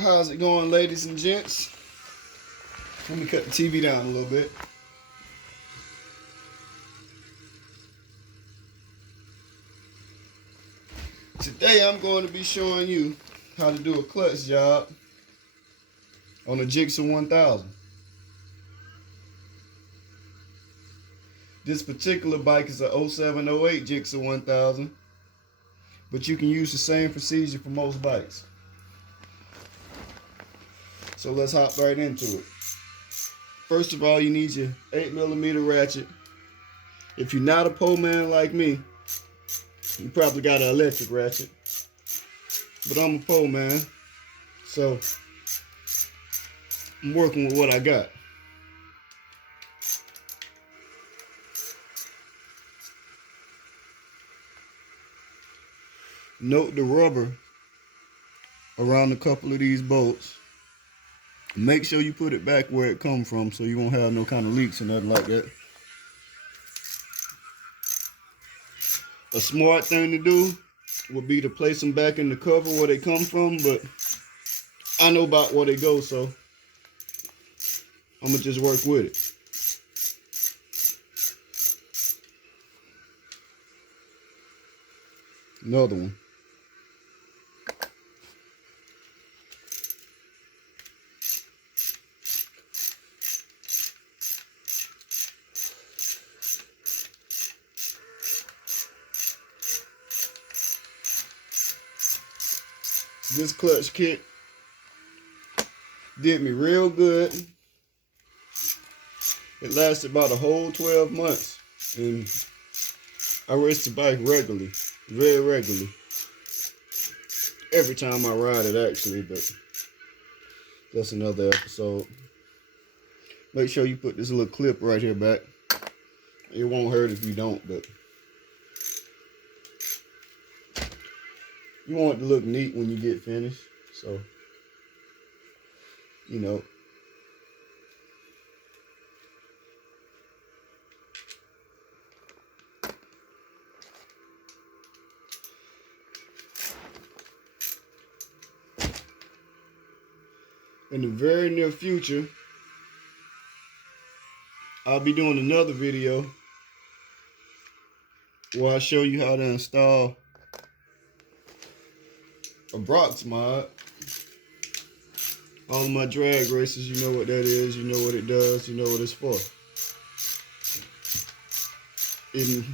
How's it going, ladies and gents? Let me cut the TV down a little bit. Today I'm going to be showing you how to do a clutch job on a gsxr 1000. This particular bike is a 0708 gsxr 1000, but you can use the same procedure for most bikes. So let's hop right into it. First of all, you need your 8mm ratchet. If you're not a pole man like me, you probably got an electric ratchet. But I'm a pole man, so I'm working with what I got. Note the rubber around a couple of these bolts. Make sure you put it back where it come from so you won't have no kind of leaks or nothing like that. A smart thing to do would be to place them back in the cover where they come from, but I know about where they go, so I'm gonna just work with it. Another one. This clutch kit did me real good. It lasted about a whole 12 months, and I race the bike regularly, very regularly. Every time I ride it, actually, but that's another episode. Make sure you put this little clip right here back. It won't hurt if you don't, but you want it to look neat when you get finished, so, you know. In the very near future, I'll be doing another video where I show you how to install a Brox mod. All of my drag races, you know what that is, you know what it does, you know what it's for. And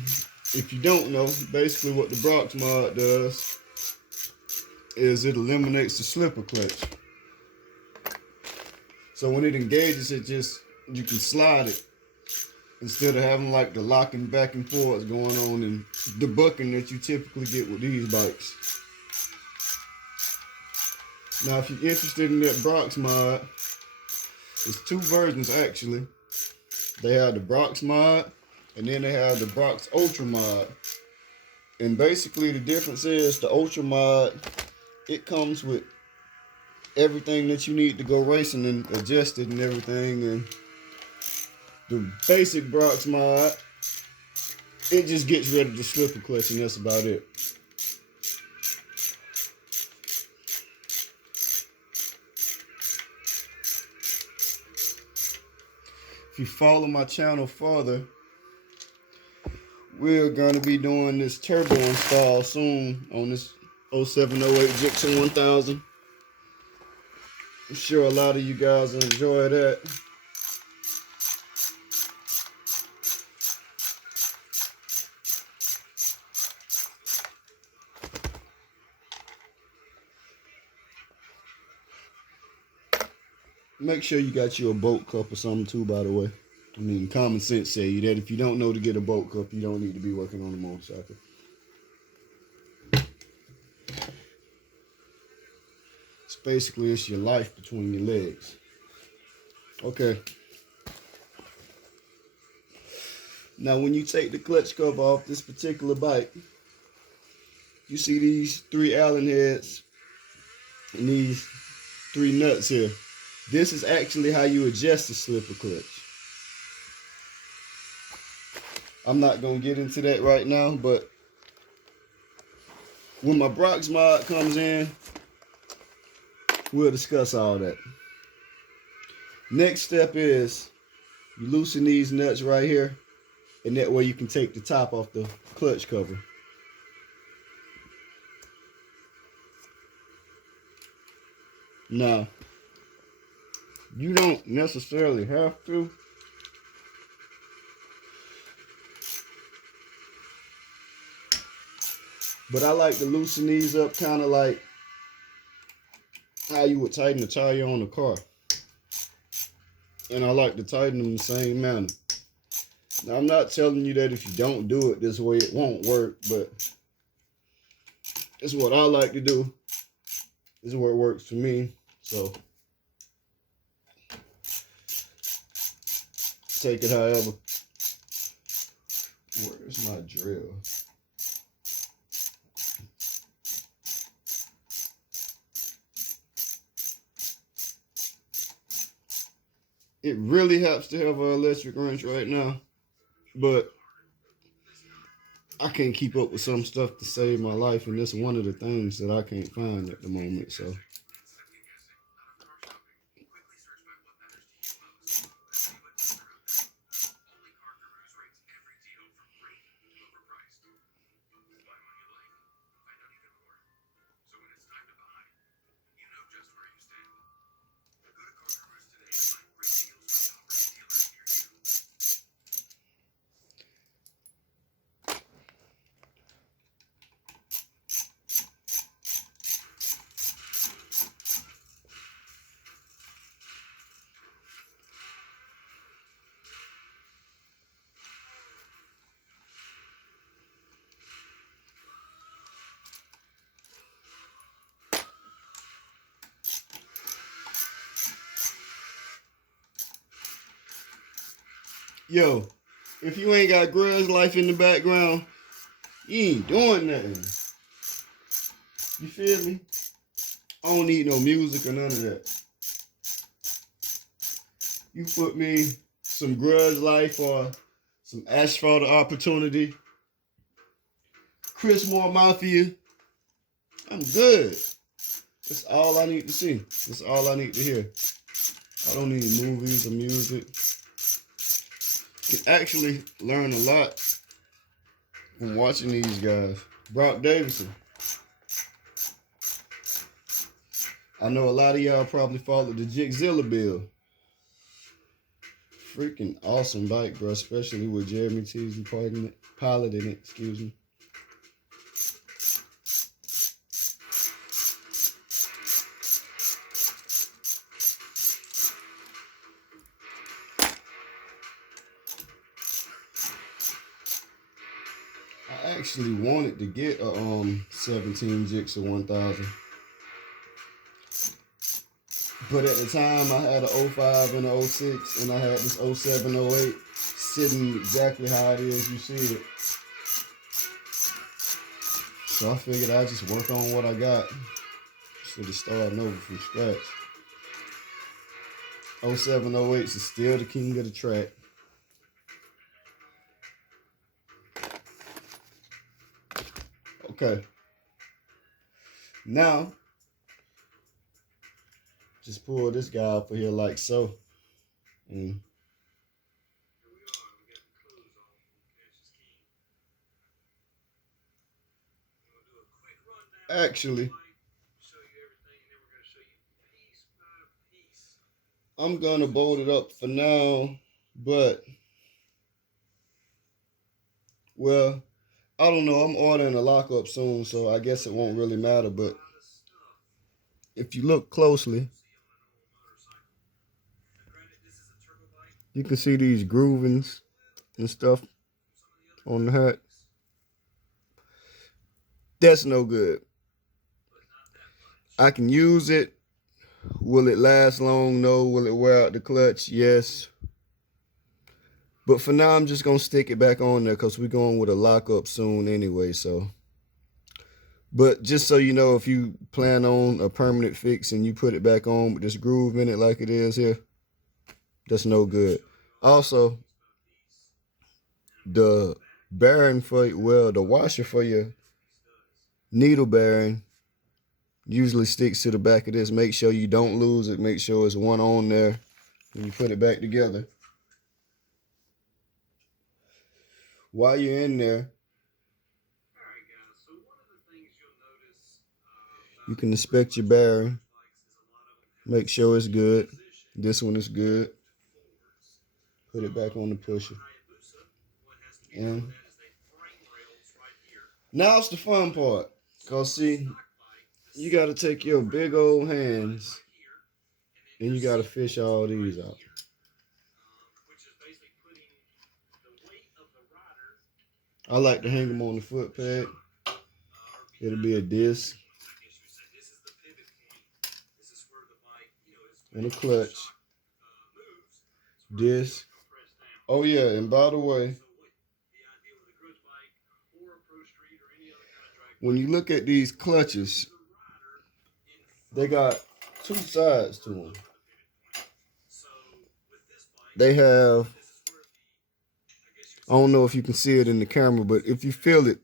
if you don't know, basically what the Brox mod does is it eliminates the slipper clutch. So when it engages, you can slide it instead of having like the locking back and forth going on and the bucking that you typically get with these bikes. Now, if you're interested in that Brox mod, there's two versions actually. They have the Brox mod, and then they have the Brox Ultra mod. And basically the difference is the Ultra mod, it comes with everything that you need to go racing and adjust it and everything. And the basic Brox mod, it just gets rid of the slipper clutch, and that's about it. If you follow my channel further, we're going to be doing this turbo install soon on this 0708 gsxr 1000. I'm sure a lot of you guys enjoy that. Make sure you got you a bolt cup or something too, by the way. I mean, common sense say you that if you don't know to get a bolt cup, you don't need to be working on a motorcycle. Basically, it's your life between your legs. Okay. Now, when you take the clutch cover off this particular bike, you see these three Allen heads and these three nuts here. This is actually how you adjust the slipper clutch. I'm not going to get into that right now, but when my Brox mod comes in, We'll discuss all that. Next step is you loosen these nuts right here, and that way you can take the top off the clutch cover. Now, you don't necessarily have to, but I like to loosen these up kind of like how you would tighten the tire on a car. And I like to tighten them the same manner. Now, I'm not telling you that if you don't do it this way, it won't work, but it's what I like to do. This is what works for me. So, take it however. Where's my drill? It really helps to have an electric wrench right now, but I can't keep up with some stuff to save my life, and this is one of the things that I can't find at the moment, so. Yo, if you ain't got grudge life in the background, you ain't doing nothing. You feel me? I don't need no music or none of that. You put me some grudge life or some asphalt opportunity, Chris Moore Mafia, I'm good. That's all I need to see. That's all I need to hear. I don't need movies or music. You can actually learn a lot from watching these guys. Brock Davison. I know a lot of y'all probably followed the gsxr build. Freaking awesome bike, bro, especially with Jeremy Teasley piloting it, excuse me. I actually wanted to get a 17 gsxr 1000. But at the time, I had a 05 and a 06, and I had this 07, 08 sitting exactly how it is you see it. So I figured I'd just work on what I got instead of starting over from scratch. 07, 08 is still the king of the track. Okay. Now, just pull this guy up here like so. And actually, I'm gonna bolt it up for now, but well, I don't know. I'm ordering a lockup soon, so I guess it won't really matter. But if you look closely, you can see these groovings and stuff on the hat. That's no good. I can use it. Will it last long? No. Will it wear out the clutch? Yes. But for now, I'm just going to stick it back on there because we're going with a lockup soon anyway. So, but just so you know, if you plan on a permanent fix and you put it back on with this groove in it like it is here, that's no good. Also, the bearing for, well, the washer for your needle bearing Usually sticks to the back of this. Make sure you don't lose it. Make sure it's one on there when you put it back together. While you're in there, you can inspect your bearing. Make sure it's good. This one is good. Put it back on the pusher. And now it's the fun part. Because see, you got to take your big old hands and you got to fish all these out. I like to hang them on the foot peg. It'll be a disc and a clutch. Disc. Oh yeah, and by the way, when you look at these clutches, they got two sides to them. They have, I don't know if you can see it in the camera, but if you feel it,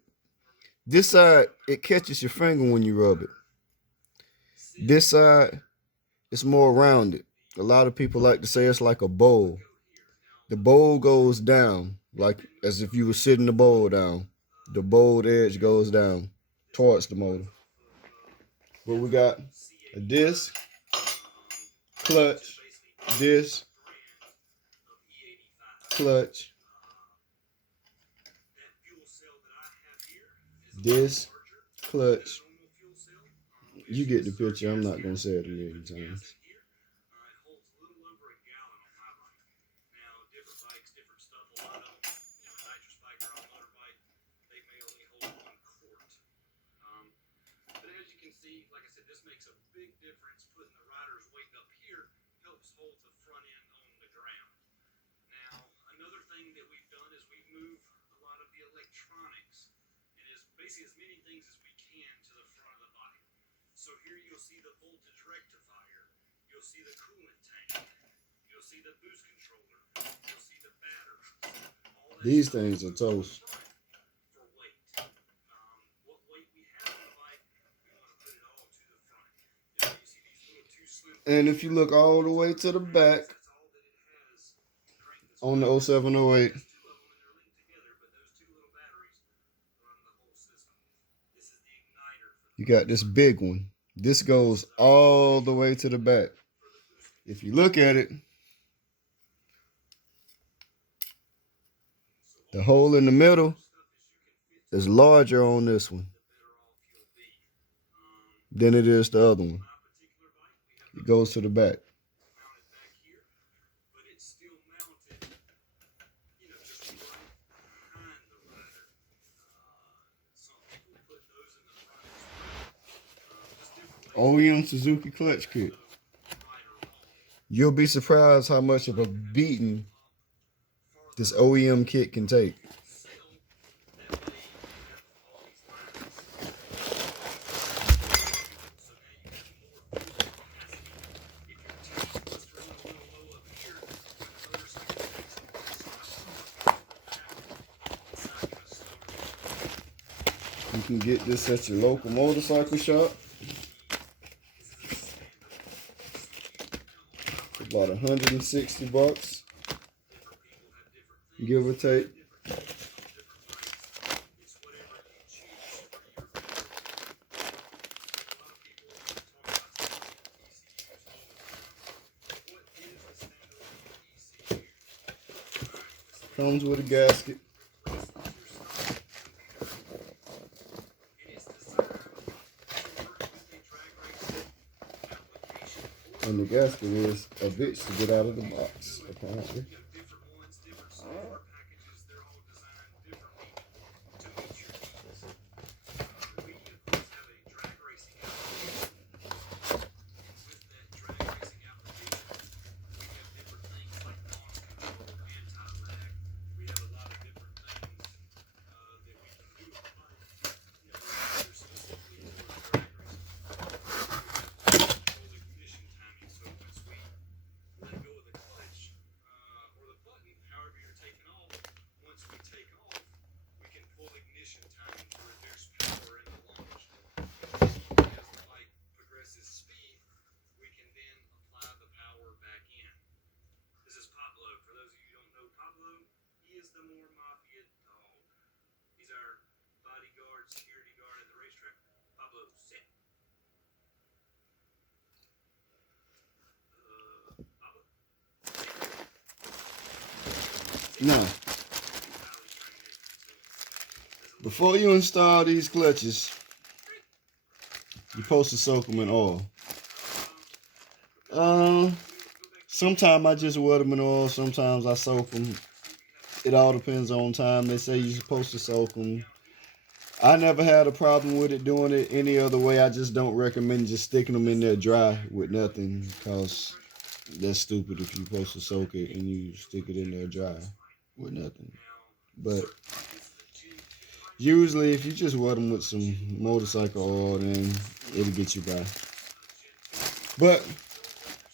this side, it catches your finger when you rub it. This side, it's more rounded. A lot of people like to say it's like a bowl. The bowl goes down, like as if you were sitting the bowl down. The bowled edge goes down towards the motor. But we got a disc, clutch, disc, clutch, disc, clutch. You get the picture. I'm not going to say it a million times. Basically as many things as we can to the front of the bike. So here you'll see the voltage rectifier, you'll see the coolant tank, you'll see the boost controller, you'll see the battery. These things are toast. For weight. What weight we have on the bike, we want to put it all to the front. You see these little two slim. And if you look all the way to the back on the 0708, you got this big one. This goes all the way to the back. If you look at it, the hole in the middle is larger on this one than it is the other one. It goes to the back. OEM Suzuki clutch kit. You'll be surprised how much of a beating this OEM kit can take. You can get this at your local motorcycle shop. About $160, give or take. Comes with a gasket. And the gasket is a bitch to get out of the box, apparently. Now, before you install these clutches, you're supposed to soak them in oil. Sometimes I just wet them in oil. Sometimes I soak them. It all depends on time. They say you're supposed to soak them. I never had a problem with it doing it any other way. I just don't recommend just sticking them in there dry with nothing, because that's stupid if you're supposed to soak it and you stick it in there dry with nothing. But usually if you just wet them with some motorcycle oil, then it'll get you by. But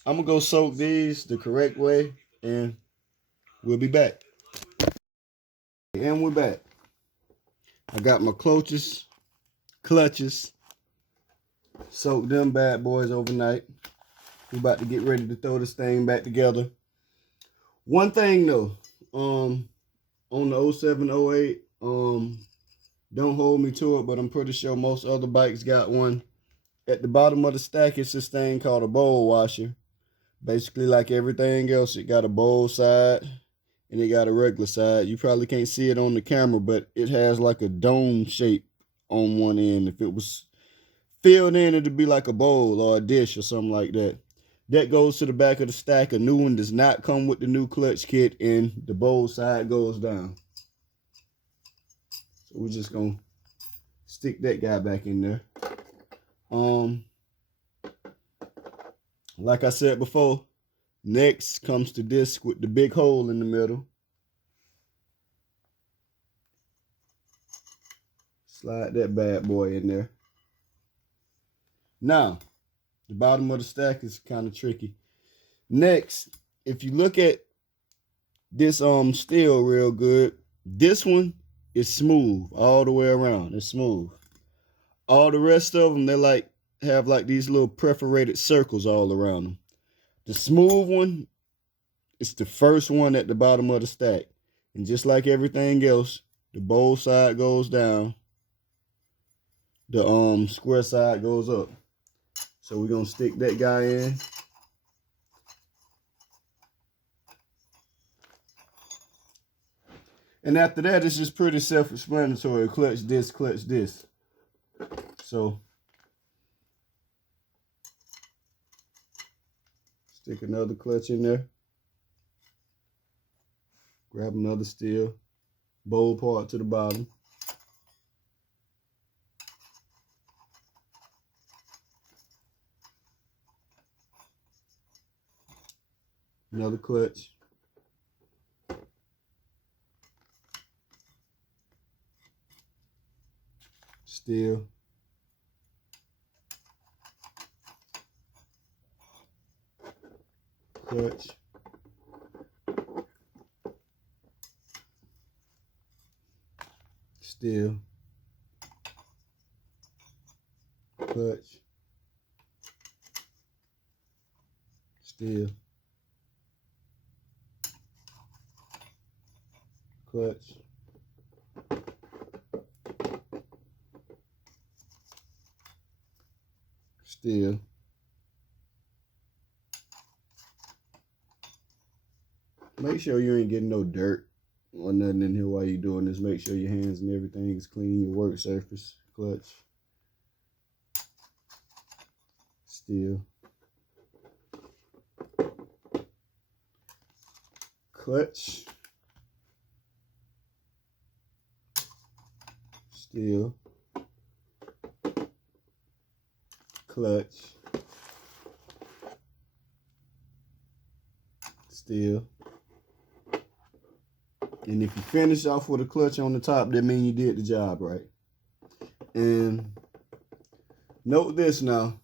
I'm going to go soak these the correct way, and we'll be back. And we're back. I got my clutches, soaked them bad boys overnight. We're about to get ready to throw this thing back together. One thing though, on the 07, 08, don't hold me to it, but I'm pretty sure most other bikes got one. At the bottom of the stack, it's this thing called a bowl washer. Basically, like everything else, it got a bowl side and it got a regular side. You probably can't see it on the camera, but it has like a dome shape on one end. If it was filled in, it'd be like a bowl or a dish or something like that. That goes to the back of the stack. A new one does not come with the new clutch kit, and the bowl side goes down. So we're just gonna stick that guy back in there. Like I said before, next comes the disc with the big hole in the middle. Slide that bad boy in there. Now, the bottom of the stack is kind of tricky. Next, if you look at this steel real good, this one is smooth all the way around. It's smooth. All the rest of them, they have these little perforated circles all around them. The smooth one is the first one at the bottom of the stack. And just like everything else, the bowl side goes down. The square side goes up. So we're going to stick that guy in. And after that, it's just pretty self-explanatory. Clutch this, clutch this. So stick another clutch in there. Grab another steel bowl part to the bottom. Another clutch. Steel. Clutch. Steel. Clutch. Steel. Clutch. Steel. Make sure you ain't getting no dirt or nothing in here while you're doing this. Make sure your hands and everything is clean, your work surface. Clutch. Steel. Clutch. Steel. Clutch. Steel. And if you finish off with a clutch on the top, that means you did the job right. And note this now.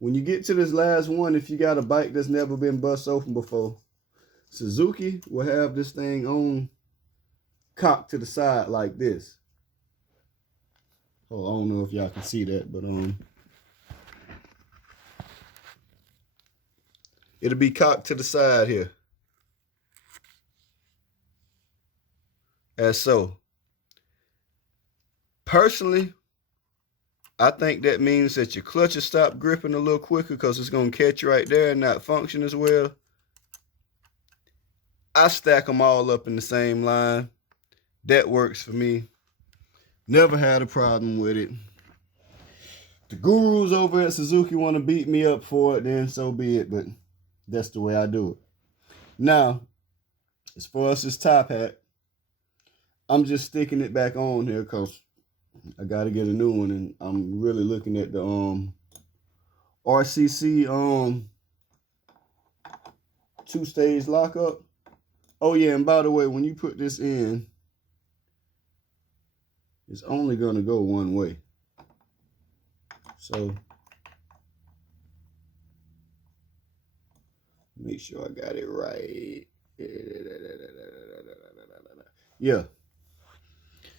When you get to this last one, if you got a bike that's never been bust open before, Suzuki will have this thing on cocked to the side like this. Oh, I don't know if y'all can see that, but it'll be cocked to the side here. As so. Personally, I think that means that your clutch will stop gripping a little quicker because it's going to catch right there and not function as well. I stack them all up in the same line. That works for me. Never had a problem with it. The gurus over at Suzuki want to beat me up for it, then so be it. But that's the way I do it. Now, as far as this top hat, I'm just sticking it back on here because I got to get a new one. And I'm really looking at the RCC 2-stage lockup. Oh yeah, and by the way, when you put this in, it's only going to go one way. So make sure I got it right. Yeah.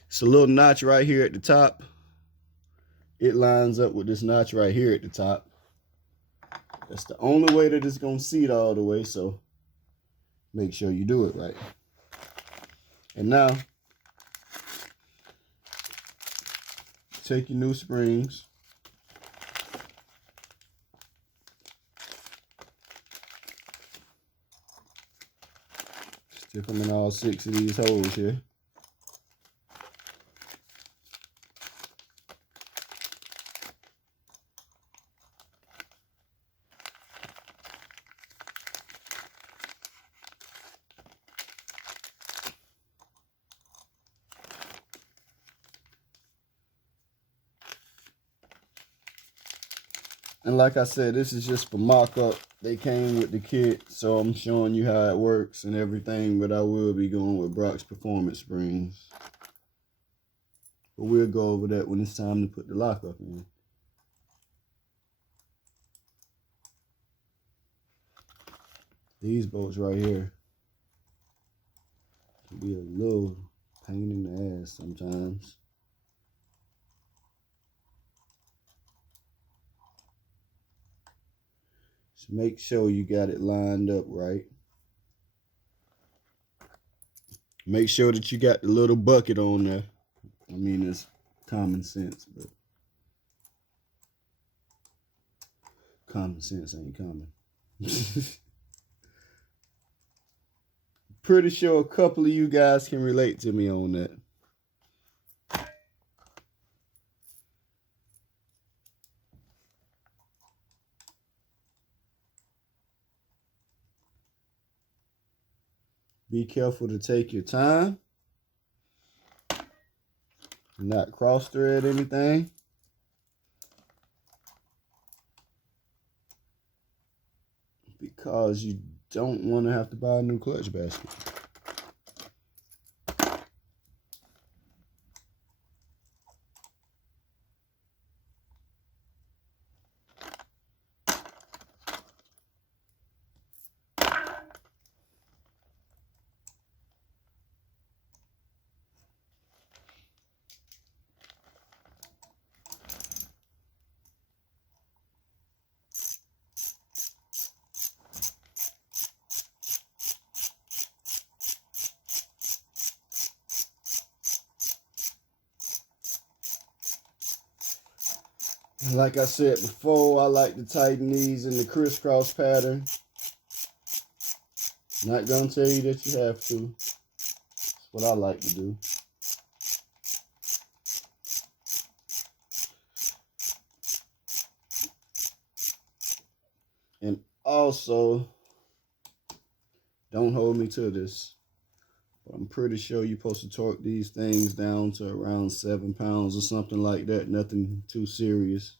It's a little notch right here at the top. It lines up with this notch right here at the top. That's the only way that it's going to seat all the way, so make sure you do it right. And now, take your new springs. Stick them in all 6 of these holes here. And like I said, this is just for mock-up. They came with the kit, so I'm showing you how it works and everything, but I will be going with Brock's Performance Springs. But we'll go over that when it's time to put the lockup in. These bolts right here can be a little pain in the ass sometimes. So make sure you got it lined up right. Make sure that you got the little bucket on there. I mean, it's common sense, but common sense ain't common. Pretty sure a couple of you guys can relate to me on that. Be careful to take your time. Not cross thread anything. Because you don't want to have to buy a new clutch basket. Like I said before, I like to tighten these in the crisscross pattern. Not gonna tell you that you have to. It's what I like to do. And also, don't hold me to this, but I'm pretty sure you're supposed to torque these things down to around 7 pounds or something like that. Nothing too serious.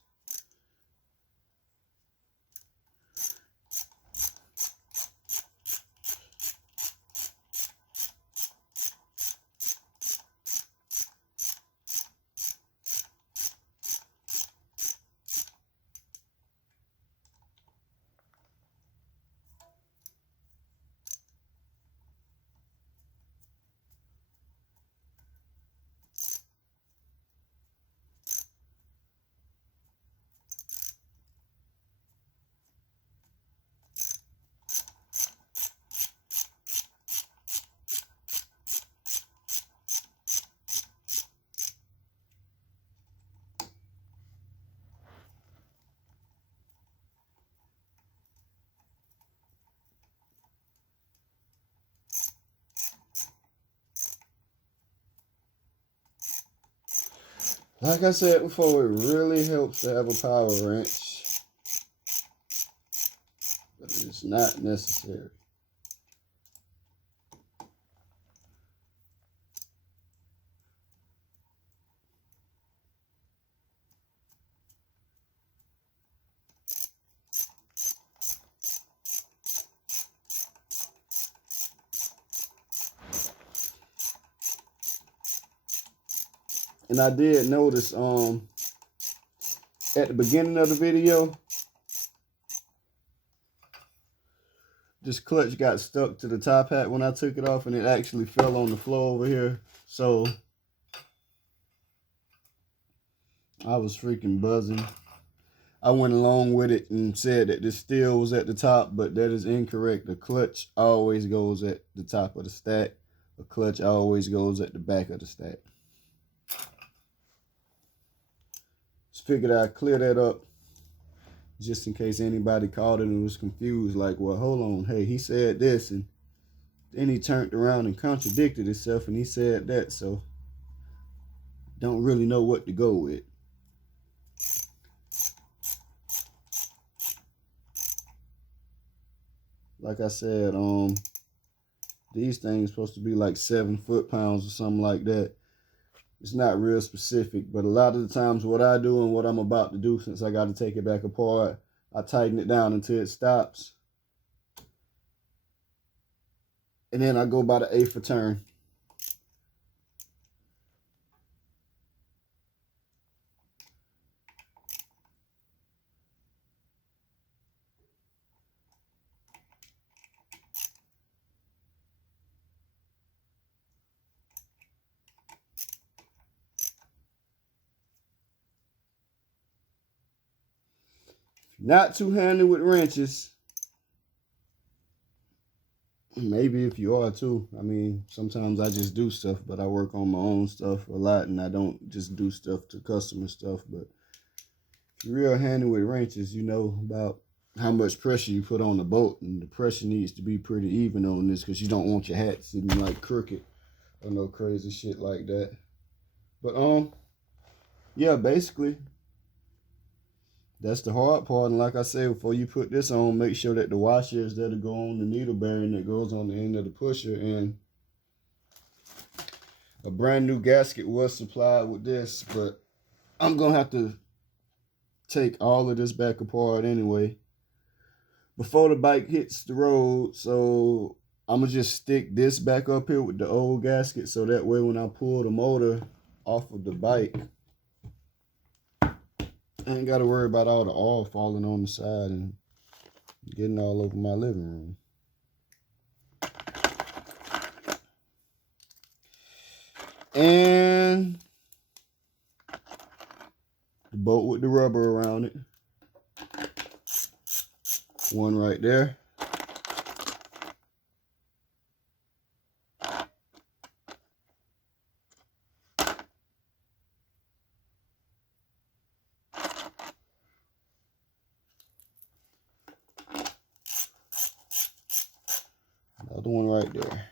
Like I said before, it really helps to have a power wrench, but it's not necessary. And I did notice at the beginning of the video, this clutch got stuck to the top hat when I took it off, and it actually fell on the floor over here. So I was freaking buzzing. I went along with it and said that the steel was at the top, but that is incorrect. The clutch always goes at the top of the stack. The clutch always goes at the back of the stack. Just figured I'd clear that up just in case anybody called it and was confused. Like, well, hold on. Hey, he said this, and then he turned around and contradicted himself, and he said that. So don't really know what to go with. Like I said, these things supposed to be like 7 foot-pounds or something like that. It's not real specific, but a lot of the times what I do and what I'm about to do, since I got to take it back apart, I tighten it down until it stops. And then I go by the 1/8 a turn. Not too handy with wrenches. Maybe if you are too. I mean, sometimes I just do stuff, but I work on my own stuff a lot, and I don't just do stuff to customer stuff. But if you're real handy with wrenches, you know about how much pressure you put on the bolt, and the pressure needs to be pretty even on this because you don't want your hat sitting like crooked or no crazy shit like that. But yeah, basically that's the hard part. And like I said, before you put this on, make sure that the washers that'll go on the needle bearing that goes on the end of the pusher, and a brand new gasket was supplied with this, but I'm gonna have to take all of this back apart anyway before the bike hits the road. So I'm gonna just stick this back up here with the old gasket, so that way when I pull the motor off of the bike, I ain't gotta worry about all the oil falling on the side and getting all over my living room. And the bolt with the rubber around it. One right there. Another one right there.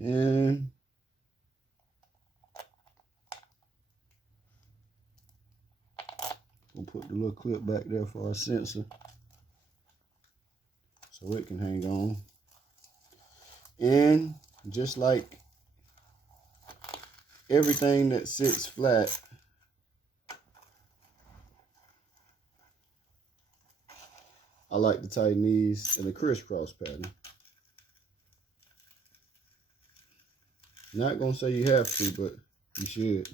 And we'll put the little clip back there for our sensor so it can hang on. And just like everything that sits flat, I like to tighten these in a crisscross pattern. Not gonna say you have to, but you should.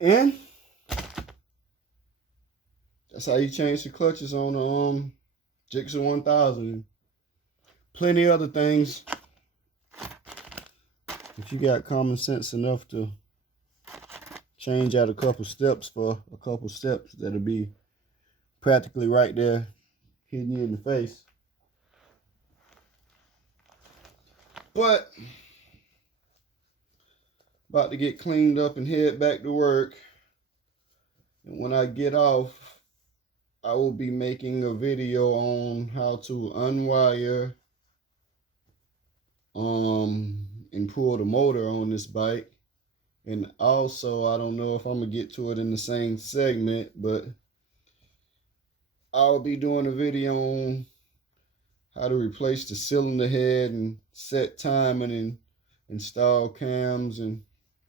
And that's how you change the clutches on the gsxr 1000. Plenty of other things. If you got common sense enough to change out a couple steps for a couple steps, that'll be practically right there hitting you in the face. But about to get cleaned up and head back to work. And when I get off, I will be making a video on how to unwire and pull the motor on this bike. And also, I don't know if I'm gonna get to it in the same segment, but I'll be doing a video on how to replace the cylinder head and set timing and install cams and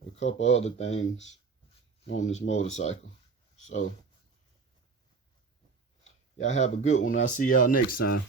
a couple other things on this motorcycle. So y'all have a good one. I'll see y'all next time.